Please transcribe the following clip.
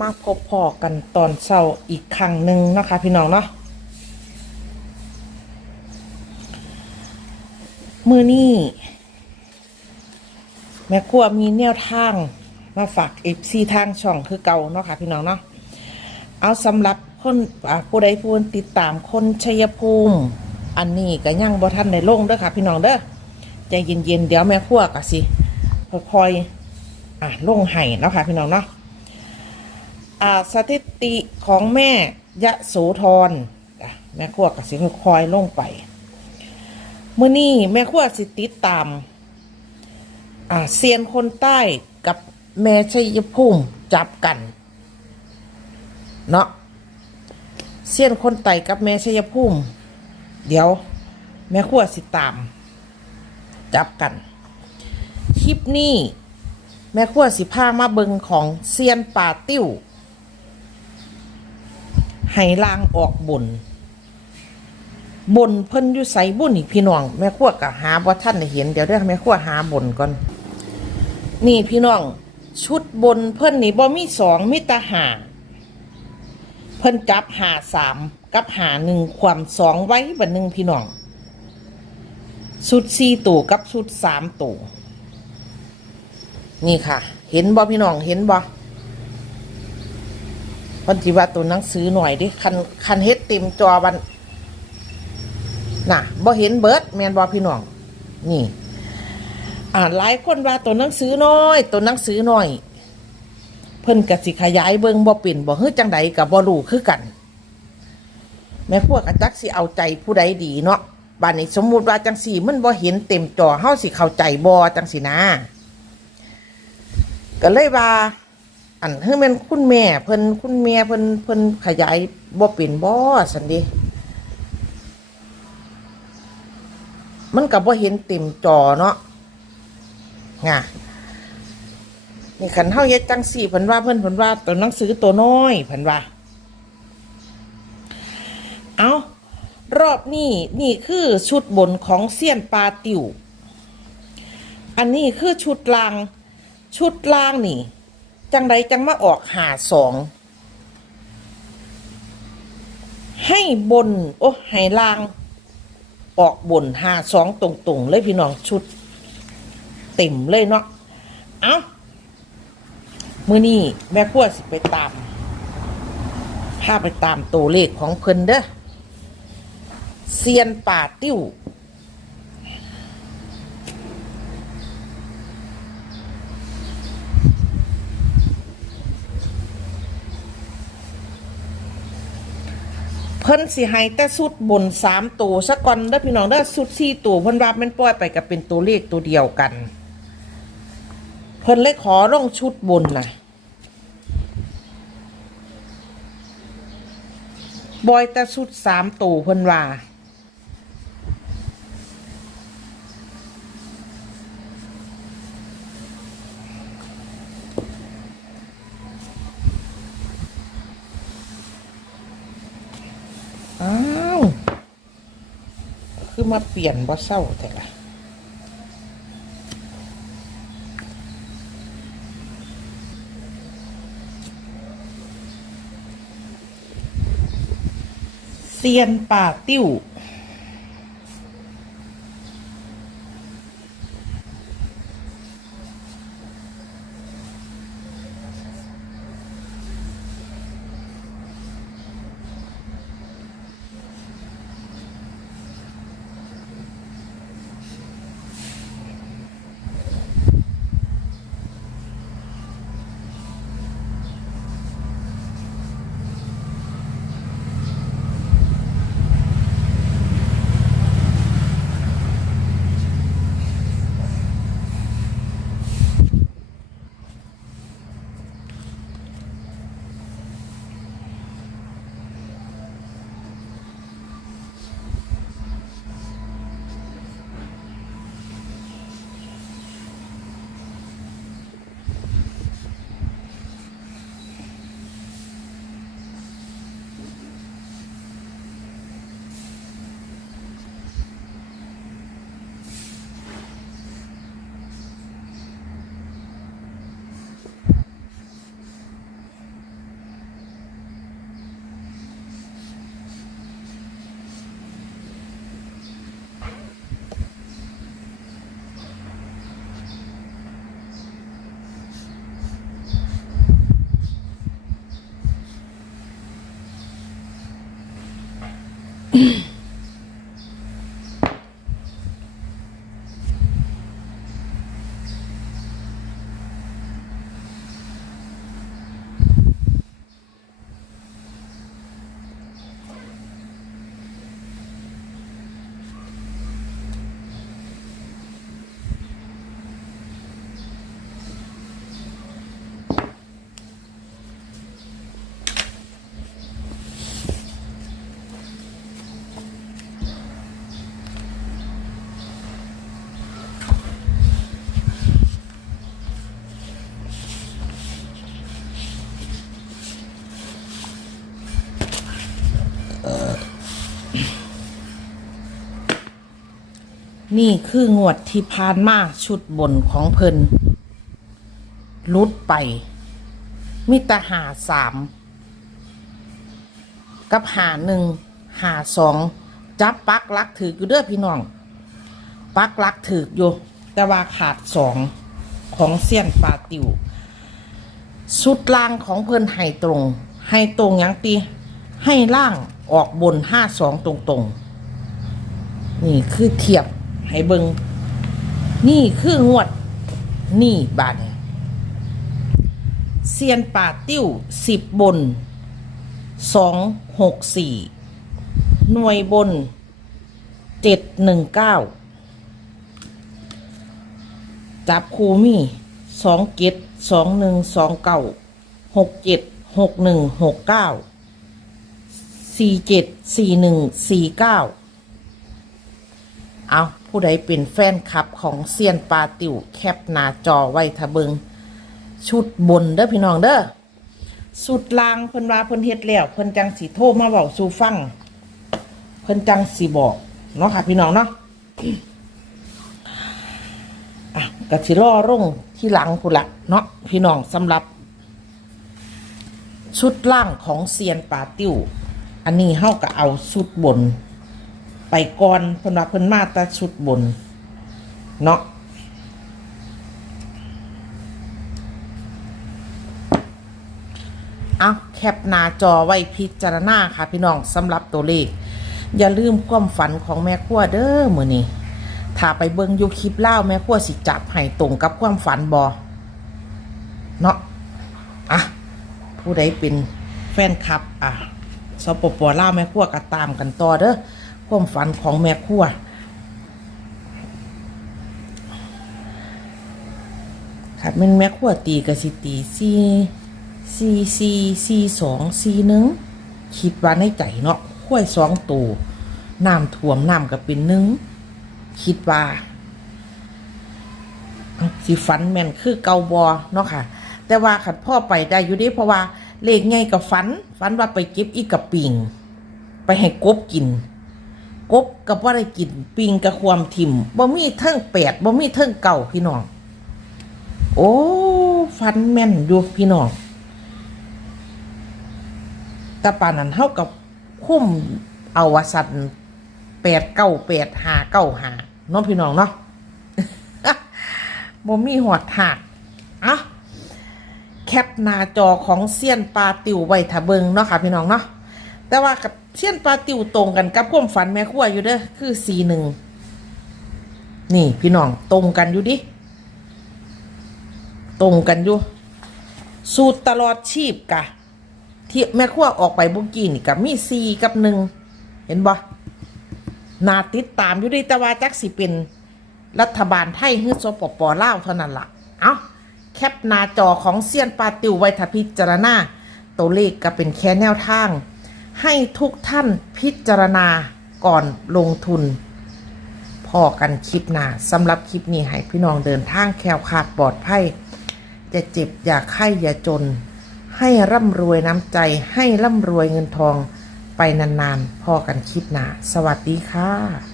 มาพบพอกันตอนเช้าอีกครั้งหนึ่งนะคะ พี่น้องเนาะมือนี้แม่ครัวมีแนวทางมาฝากเอฟซีทางช่องคือเก่าเนาะค่ะพี่น้องเนาะเอาสำหรับคนผู้ใดผู้ติดตามคนชัยภูมิ อันนี้ก็ยังบ่ทันได้ลงเด้อค่ะ พี่น้องเด้อใจเย็นๆเดี๋ยวแม่ครัวก็สิค่อยๆอะลงให้เนาะค่ะพี่น้องเนาะ สถิติของแม่ยะโสธรแม่ขั้วกับสิคอยลงไปเมื่อนี้แม่ขั้วสิติตามเซียนคนใต้กับแม่ชัยภูมิจับกัน เนาะเซียนคนใต้กับแม่ชัยภูมิ เดี๋ยว แม่ขั้วสิตาม จับกัน คลิปนี้ แม่ขั้วสิพามาเบิงของเซียนป่าติ้ว ให้ลางออกบน บนเพิ่นอยู่ใสบุญนี่พี่น้อง แม่ขั้วกะหาบ่าท่านได้เห็นเดี๋ยวเด้อแม่ขั้วหาบนก่อน นี่พี่น้อง ชุดบนเพิ่นนี่บ่มีสองมีแต่หาเพิ่นจับหาสามกับหาหนึ่งความสองไว้บัดหนึ่งพี่น้องชุดสี่ตัวกับชุดสามตัวนี่ค่ะ เห็นบ่พี่น้องเห็นบ่ พันธิว่าตัวหนังสือหน่อยดิคันคันเฮ็ดเต็มจอบันน่ะบ่เห็นเบิดแมนบอพี่น้อง นี่ อ่าหลายคนว่าตัวหนังสือน้อย ตัวหนังสือน้อย เพิ่นกสิขยายเบิงบ่เป็นบ่ฮื้อจังใดกับบ่รู้คือกัน แม่พวกอาจักสิเอาใจผู้ใดดีเนาะบัดนี้สมมุติว่าจังสี่มันบ่เห็นเต็มจอเฮาสิเข้าใจบ่จังสินะก็เลยว่า อันเฮ้ยแม่นคุณแม่เพิ่นคุณแม่เพิ่นเพิ่นขยายบ่เป็นบ่สันดิมันก็บ่เห็นเต็มจอเนาะง่ะนี่คันเฮาเฮ็ดจังสี่เพิ่นว่าเพิ่นเพิ่นว่าตัวหนังสือตัวน้อยเพิ่นว่า เอารอบนี้นี่คือชุดบนของเซียนปลาติว อันนี้คือชุดลาง ชุดลางนี่ จังใดจังมาออกหาสอง ให้บน โอ้ให้ล่าง ออกบนหาสองตรงๆ เลยพี่น้องชุด เต็มเลยเนาะ เอามือนี้แม่ขั้วสิไปตามพาไปตามตัวเลขของเพิ่นเด้อเซียนป่าติ้ว เพิ่นสิให้แต่สุดบนสามตัวซะก่อนเด้อพี่น้องเด้อสุดสี่ตัวเพิ่นว่ามันปล่อยไปกับเป็นตัวเลขตัวเดียวกัน เพิ่นเลยขอลงชุดบนน่ะบอยแต่สุดสามตัวเพิ่นว่า อ้าว คือ มาเปลี่ยนบ่เศร้าแต่ละเซียนป่าติ้ว นี่คืองวดที่ผ่านมาชุดบนของเพิ่นลุดไป มิตรหาสามกับหาหนึ่งหาสองจับปักลักถืออยู่เด้อพี่น้อง ปักลักถืออยู่ แต่ว่าขาดสองของเซียนปลาติวสุดล่างของเพิ่นให้ตรง ให้ตรงยังตีให้ล่างออกบนห้าสองตรงๆ นี่คือเทียบ ให้เบิงนี่คืองวด นี่บาทเนี่ยเซียนป่าติ้วสิบบนสองหกสี่หน่วยบนเจ็ดหนึ่งเก้าจับคูมี่สองเจ็ดสองหนึ่งสองเก้าหกเจ็ดหกหนึ่งหกเก้าสี่เจ็ดสี่หนึ่งสี่เก้าเอา ผู้ใดเป็นแฟนคลับของเซียนปลาติวแคปหน้าจอไว้ทะเบิงชุดบนเด้อพี่น้องเด้อสุดลางเพิ่นว่าเพิ่นเฮ็ดแล้วเพิ่นจังสิโทรมาเว้าสู่ฟัง เพิ่นจังสิบอกเนาะค่ะพี่น้องเนาะอะก็สิรอร่งที่หลังพุละเนาะพี่น้องสำหรับ ชุดล่างของเซียนปาติวอันนี้เฮาก็เอาชุดบน ไปก่อนเพิ่นว่าเพิ่นมาต่ชุดบน เนาะเอาแคปหน้าจอไว้พิจารณาค่ะพี่น้องสำหรับตัวเลข อย่าลืมความฝันของแม่ขั้วเด้อมือนี้ถ้าไปเบิ่งยูคลิปเล่าแม่ขั้วสิจับให้ตรงกับความฝันบอเนาะอะผู้ใดเป็นแฟนคลับ อะสปปล่าแม่ขั้วก็ตามกันต่อเด้อ ความฝันของแม่ขั้วค่ะแม่นแม่ขั้วตีกับสิตีสี่สี่สี่สี่สองสี่หนึ่งคิดว่าในใจเนาะขั้วสองตัวน้ำท่วมน้ำก็เป็นหนึ่งคิดว่าสิฝันแม่นคือเกาบอเนาะค่ะ แต่ว่าขัดพ่อไปได้อยู่ดิเพราะว่าเลขไงกับฝันฝันว่าไปเก็บอีกกับปิงไปให้กบกิน บกับว่าได้กินปิงกับความถิ่มบ่มีเทิงแปดบ่มีเทิงเก่าพี่น้อง โอ้ฝันแม่นอยู่พี่น้องแต่ป่านั้นเท่ากับคุ้มเอาวสันแปดเก้าแปดหาเก้าหาน้องพี่น้องเนาะบ่มีหอดหักอะแคปหน้าจอของเซียนปลาติวไว้ถ้าเบิงเนาะค่ะพี่น้องเนาะแต่ว่ากับ เซียนปลาติวตรงกันกับความฝันแม่ขั้วอยู่เด้อคือสีหนึ่งนี่พี่น้องตรงกันอยู่ดิตรงกันอยู่ สูตรตลอดชีพกะ ที่แม่ขั้วออกไปบุกี้นี่กับมีซีกับหนึ่งเห็นบ่นาติดตามอยู่ดิแต่ว่าจักสิเป็นรัฐบาลไทยฮึดสปปล่าวเท่านั้นละ่ะ เอาแคปหน้าจอของเซียนปาติวไว้ถ้าพิจารณาตัวเลขก็เป็นแค่แนวทาง ให้ทุกท่านพิจารณาก่อนลงทุน พอกันคลิปหน้าสำหรับคลิปนี้ให้พี่น้องเดินทางแคล้วคลาดปลอดภัยจะเจ็บอย่าไข้อย่าจน ให้ร่ำรวยน้ำใจให้ร่ำรวยเงินทองไปนานๆ พอกันคลิปหน้าสวัสดีค่ะ